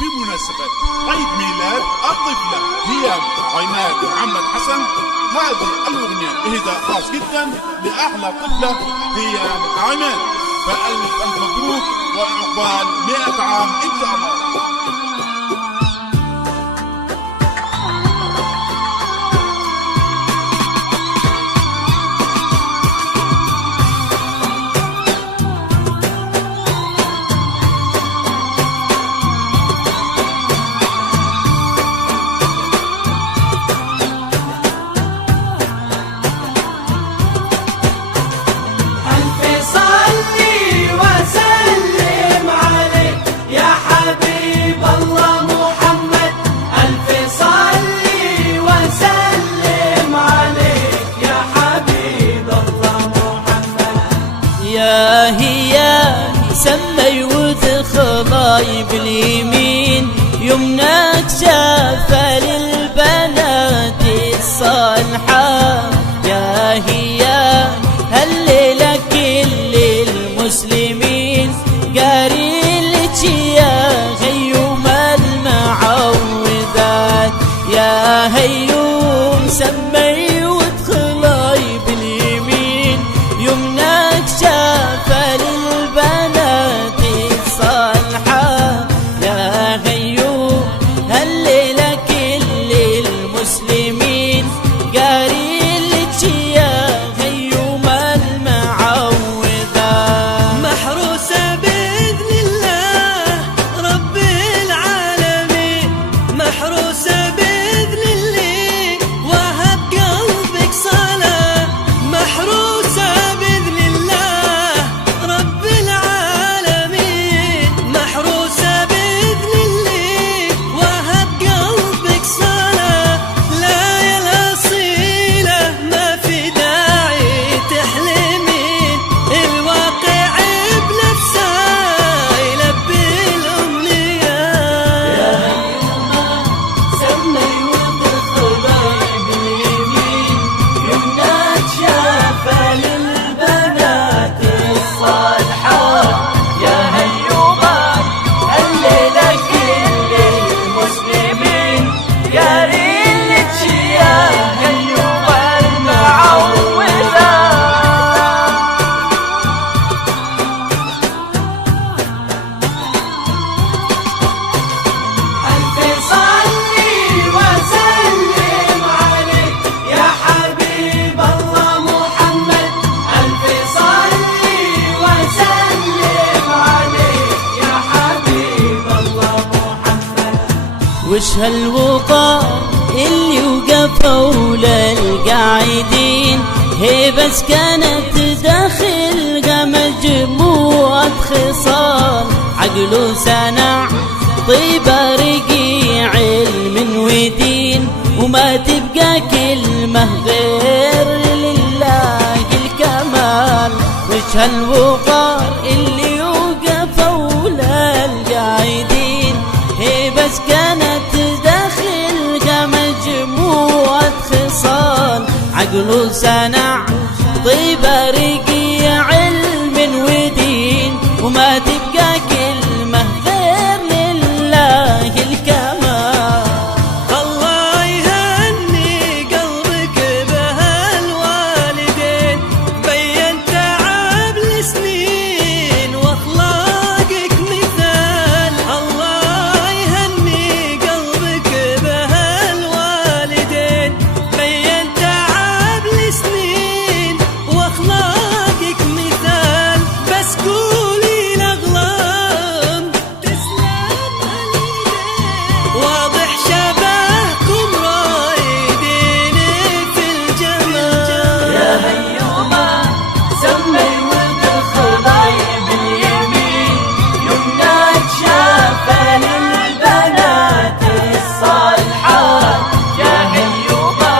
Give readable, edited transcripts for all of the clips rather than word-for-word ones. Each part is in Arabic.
بمناسبة عيد ميلاد الطفلة هي عماد محمد حسن. هذه الأغنية إهداء خاص جدا لأحلى طفلة هي عماد، فألف ألف مبروك وعقبال 100 عام إن شاء الله. هي سمي وتخضاي باليمين يمناك شافة للبنات الصالحة. يا هي هالليلة كل المسلمين قارين لك يا غيوم المعوذات. يا هيوم سمي وتخضاي باليمين يمناك شافة للبنات الصالحة. يا غيوم هالليلة كل المسلمين قارين لك يا غيوم المعوذات. محروسة بإذن الله رب العالمين، محروسة بإذن الله وهب قلبك صلاة. محروسة بإذن الله رب العالمين، محروسة بإذن الله وهب قلبك صلاة. لا يا الأصيلة ما في داعي تحلمين، الواقع بنفسه يلبي الأمنيات. يا هيومة سمي وتخضاي باليمين يمناك شافة للبنات الصالحة. يا هيومة الليلة كل المسلمين قارين لك يا هيوم المعوذات. ألف صلي وسلم عليك يا حبيب الله محمد، ألف صلي وسلم عليك يا حبيب الله محمد. وش هالوقار اللي وقفوا للقاعدين، هي بس كانت داخلها مجموعة خصال. عقل وسنع طيبة رقي علم ودين، وما تبقى كلمة غير لله الكمال. وش هالوقار اللي وقفوا للقاعدين، هي بس كانت داخلها مجموعة خصال. عقل وسنع طيبة رقي علم ودين، وما تبقى كلمة غير لله الكمال. الله يهني قلبك بهالوالدين، بين تعب لسنين واخلاقك مثال. الله يهني قلبك بهالوالدين، بين تعب لسنين واخلاقك مثال. بس قولي لأغلام تسلم هاليدين، واضح شبهكم رايدين في الجمال. يا هيومة سمي وتخضاي باليمين يمناك شافة للبنات الصالحة. يا هيومة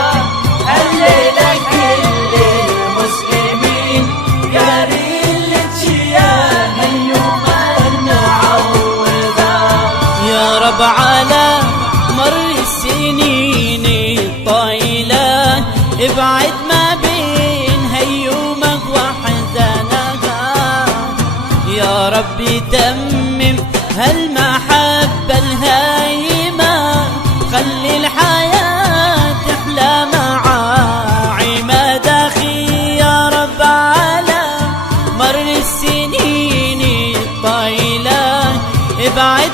الليلة كل المسلمين قارين لك يا هيوم المعوذات. يا رب على مر السنين الطويلة ابعد ما بين هيومك وحزنها. يا رب تمم هالمحبة الهايمة خلي الحياة تحلى مع عماد أخي يا رب على مر السنين الطويلة ابعد